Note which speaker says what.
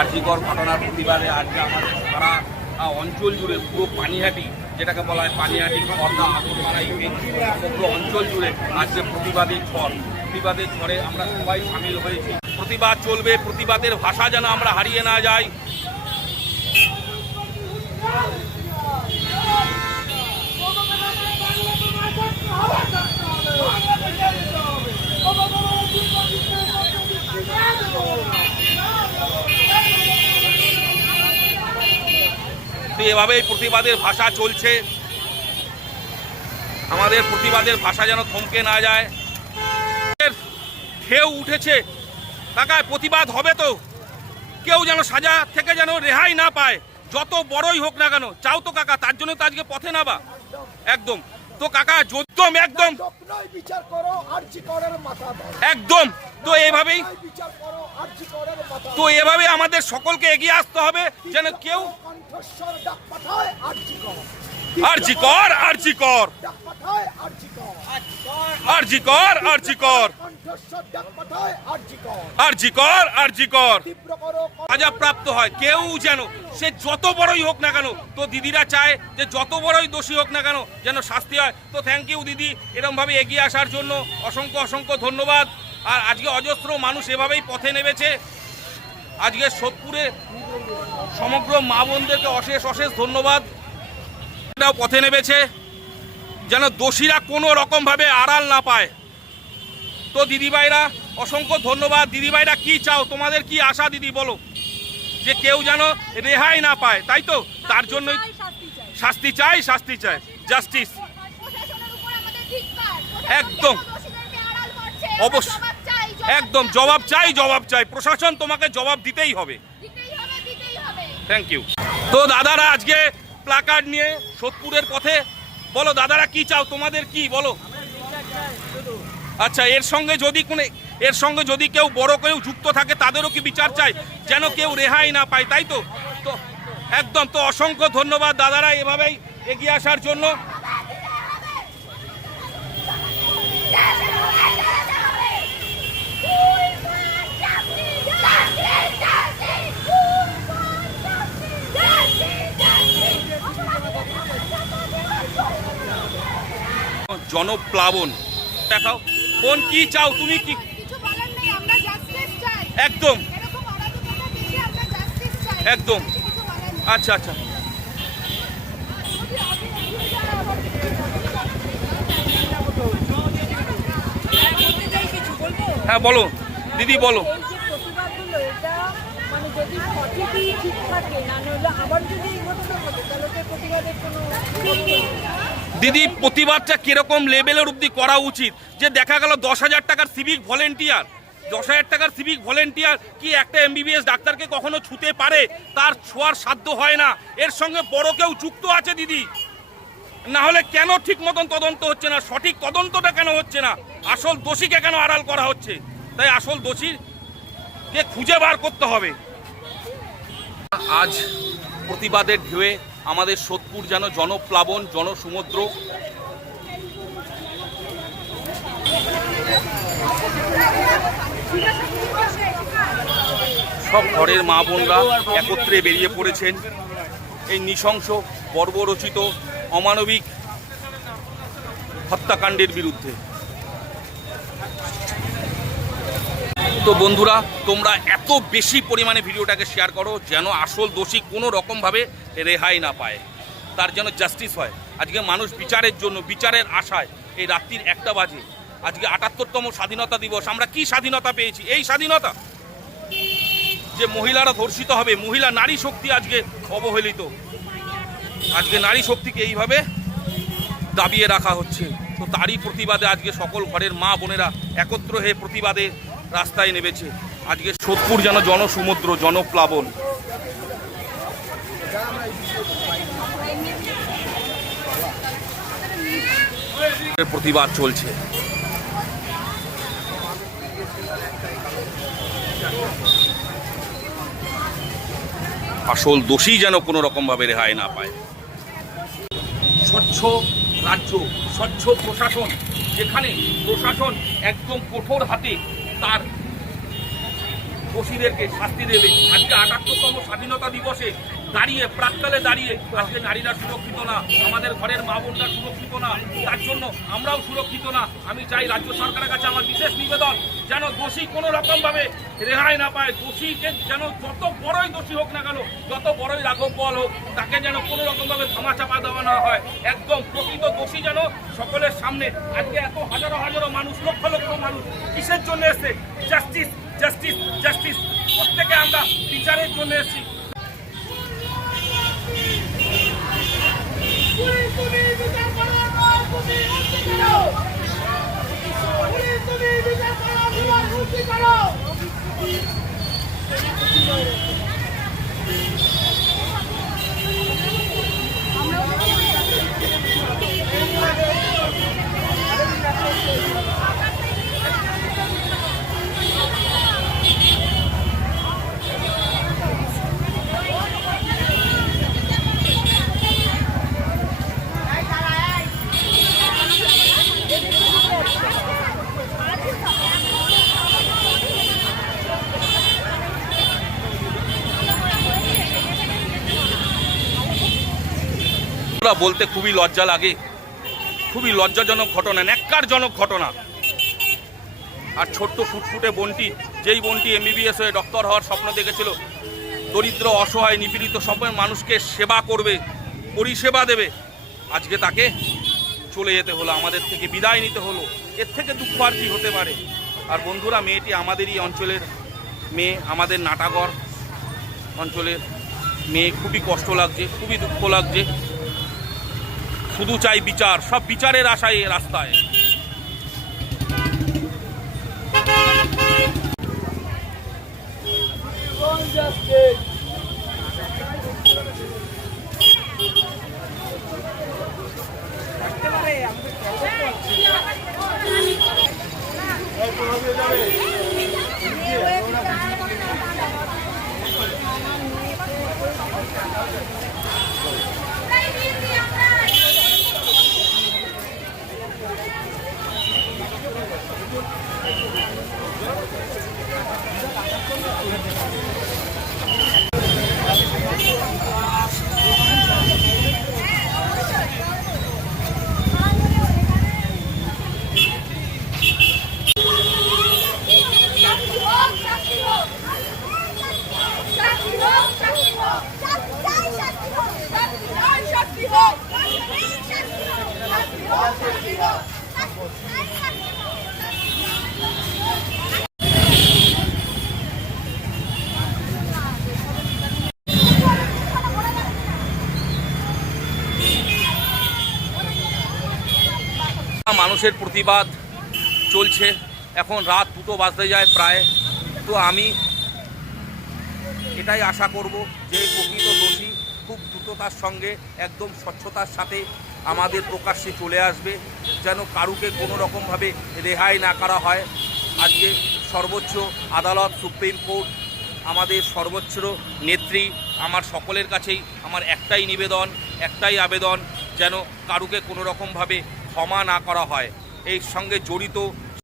Speaker 1: আরজিকর ঘটনার প্রতিবাদে আজকে আমার সারা অঞ্চল জুড়ে পুরো পানিহাটি, যেটাকে বলা হয় পানিহাটি, খর্দা আগরপাড়া সমগ্র অঞ্চল জুড়ে আজকে প্রতিবাদী ঝড়। প্রতিবাদের ঝড়ে আমরা সবাই সামিল হয়েছি। প্রতিবাদ চলবে, প্রতিবাদের ভাষা যেন আমরা হারিয়ে না যাই। তো এভাবেই প্রতিবাদের ভাষা চলছে। আমাদের প্রতিবাদের ভাষা যেন থমকে না যায়। ঢেউ উঠেছে কাকায় প্রতিবাদ হবে তো। কেউ যেন সাজা থেকে যেন রেহাই না পায়। যত বড়ই হোক না কেন, চাও তো কাকা, তার জন্য তো আজকে পথে নাবা একদম। তো কাকা একদম। একদম
Speaker 2: বিচার করো আরজি করের মাথা
Speaker 1: একদম। তো এভাবেই তো এভাবে আমাদের সকলকে এগিয়ে আসতে হবে যেন কেউ
Speaker 2: কণ্ঠস্বর ডাক পাঠায় আরজি কর।
Speaker 1: আরজি কর আরজি কর।
Speaker 2: আরজি কর
Speaker 1: আরজি কর। আরজি কর
Speaker 2: আরজি কর।
Speaker 1: আরজি কর কর
Speaker 2: তীব্র
Speaker 1: প্রাপ্ত হয়। কেউ যেন, সে যত বড়ই হোক না কেন, তো দিদিরা চায় যে যত বড়ই দোষী হোক না কেন যেন শাস্তি হয়। তো থ্যাংক ইউ দিদি এরমভাবে এগিয়ে আসার জন্য অসংখ্য অসংখ্য ধন্যবাদ। আর আজকে অজস্র মানুষ এভাবেই পথে নেমেছে। আজকে সোদপুরে সমগ্র মা বোনদেরকে অশেষ অশেষ ধন্যবাদ। পথে নেমেছে যেন দোষীরা কোনো রকমভাবে আড়াল না পায়। তো দিদিভাইরা অসংখ্য ধন্যবাদ। দিদিভাইরা কি চাও? তোমাদের কি আশা দিদি বলো? যে কেউ যেন রেহাই না পায় তাই তো? তার জন্যই
Speaker 3: শাস্তি চাই
Speaker 1: শাস্তি চাই। জাস্টিস। একদম।
Speaker 3: দোষীদেরকে আড়াল করছে
Speaker 1: অবশ্য- একদম জবাব চাই জবাব চাই। প্রশাসন তোমাকে জবাব দিতেই হবে। থ্যাংক ইউ তো দাদারা আজকে প্লাকার্ড নিয়ে সোদপুরের পথে। বলো, দাদারা কি চাও? তোমাদের কি? বলো। আচ্ছা এর সঙ্গে যদি কোনো এর সঙ্গে যদি কেউ বড় কেউ যুক্ত থাকে, তাদেরও কি বিচার চাই? যেন কেউ রেহাই না পায়, তাই তো? তো একদম, তো অসংখ্য ধন্যবাদ দাদারা এভাবেই এগিয়ে আসার জন্য। জনপ্লাবন। দেখাও কোন কি চাও? তুমি কি
Speaker 3: কিছু বলার নেই আমরা জাস্টিস চাই।
Speaker 1: একদম।
Speaker 3: এরকম অরাজকতা দেখে আমরা জাস্টিস চাই।
Speaker 1: একদম। আচ্ছা আচ্ছা। হ্যাঁ বলো। দিদি বলো।
Speaker 4: মানে আবার যদি এই ঘটনা ঘটে তাহলে প্রতিবাদের কোনো।
Speaker 1: দিদি, প্রতিবাদটা কীরকম লেভেলের অবধি করা উচিত? যে দেখা গেল দশ হাজার টাকার সিভিক ভলেন্টিয়ার দশ হাজার টাকার সিভিক ভলেন্টিয়ার কি একটা এমবিবিএস ডাক্তারকে কখনো ছুতে পারে? তার ছোঁয়ার সাধ্য হয় না। এর সঙ্গে বড় কেউ যুক্ত আছে দিদি? না হলে কেন ঠিক মতন তদন্ত হচ্ছে না? সঠিক তদন্তটা কেন হচ্ছে না? আসল দোষীকে কেন আড়াল করা হচ্ছে? তাই আসল দোষীকে খুঁজে বার করতে হবে। আজ প্রতিবাদের ঢেউয়ে আমাদের সোদপুর যেন জনপ্লাবন, জনসমুদ্র। সব ঘরের মা বোনরা একত্রে বেরিয়ে পড়েছেন। এই নৃশংস, বর্বরচিত, অমানবিক হত্যাকাণ্ডের বিরুদ্ধে। তো বন্ধুরা, তোমরা এত বেশি পরিমাণে ভিডিওটাকে শেয়ার করো যেন আসল দোষী কোনো রকমভাবে রেহাই না পায়। তার যেন জাস্টিস হয়। আজকে মানুষ বিচারের জন্য, বিচারের আশায় এই রাত্রির একটা বাজে। আজকে আটাত্তরতম স্বাধীনতা দিবস, আমরা কি স্বাধীনতা পেয়েছি? এই স্বাধীনতা যে মহিলারা ধর্ষিত হবে, মহিলা নারী শক্তি আজকে অবহেলিত। আজকে নারী শক্তিকে এইভাবে দাবিয়ে রাখা হচ্ছে। তো তারই প্রতিবাদে আজকে সকল ঘরের মা বোনেরা একত্র হয়ে প্রতিবাদে রাস্তায় নেমেছে। আজকে সোদপুর যেন জনসমুদ্র, জনপ্লাবন। প্রতিবাদ চলছে। আসল দোষী যেন কোনো রকমভাবে রেহাই না পায়। স্বচ্ছ রাজ্য, স্বচ্ছ প্রশাসন, যেখানে প্রশাসন একদম কঠোর হাতে তার দোষীদেরকে শাস্তি দেবে। আজকে আটাত্তরতম স্বাধীনতা দিবসে দাঁড়িয়ে, প্রাক্কালে দাঁড়িয়ে, আজকে নারীরা সুরক্ষিত না, আমাদের ঘরের মা বোনরা সুরক্ষিত না, তার জন্য আমরাও সুরক্ষিত না। আমি চাই রাজ্য সরকারের কাছে আমার বিশেষ নিবেদন, যেন দোষী কোনো রকমভাবে রেহাই না পায়। দোষীকে যেন যত বড়ই দোষী হোক না কেন, যত বড়ই রাঘব বল হোক, তাকে যেন কোনো রকমভাবে ক্ষমা চাপা দেওয়া না হয়। একদম প্রকৃত দোষী যেন সকলের সামনে। আজকে এত হাজারো হাজারো মানুষ, লক্ষ লক্ষ মানুষ কিসের জন্য এসছে? জাস্টিস জাস্টিস জাস্টিস প্রত্যেকে আমরা বিচারের জন্য এসেছি। ওরা বলতে খুবই লজ্জা লাগে। খুবই লজ্জাজনক ঘটনা, ন্যাক্কারজনক ঘটনা। আর ছোট্ট ফুটফুটে বোনটি, যেই বোনটি এমবিবিএস হয়ে ডক্টর হওয়ার স্বপ্ন দেখেছিল, দরিদ্র, অসহায়, নিপীড়িত সব মানুষকে সেবা করবে, পরিষেবা দেবে। আজকে তাকে চলে যেতে হলো, আমাদের থেকে বিদায় নিতে হলো। এর থেকে দুঃখ আর কি হতে পারে? আর বন্ধুরা, মেয়েটি আমাদেরই অঞ্চলের মেয়ে, আমাদের নাটাগড় অঞ্চলের মেয়ে, খুবই কষ্ট লাগছে, খুবই দুঃখ লাগছে। শুধু চাই বিচার সব বিচারের আশায় রাস্তায়। মানুষের প্রতিবাদ চলছে। এখন রাত দুটো বাজতে যায় প্রায়। তো আমি এটাই আশা করব যে প্রকৃত দোষী খুব দ্রুততার সঙ্গে, একদম স্বচ্ছতার সাথে আমাদের প্রকাশ্যে চলে আসবে, যেন কারুকে কোনো রকমভাবে রেহাই না করা হয়। আজকে সর্বোচ্চ আদালত, সুপ্রিম কোর্ট, আমাদের সর্বোচ্চ নেত্রী, আমার সকলের কাছেই আমার একটাই নিবেদন, একটাই আবেদন, যেন কারুকে কোনো রকমভাবে ক্ষমা না করা হয়। এই সঙ্গে জড়িত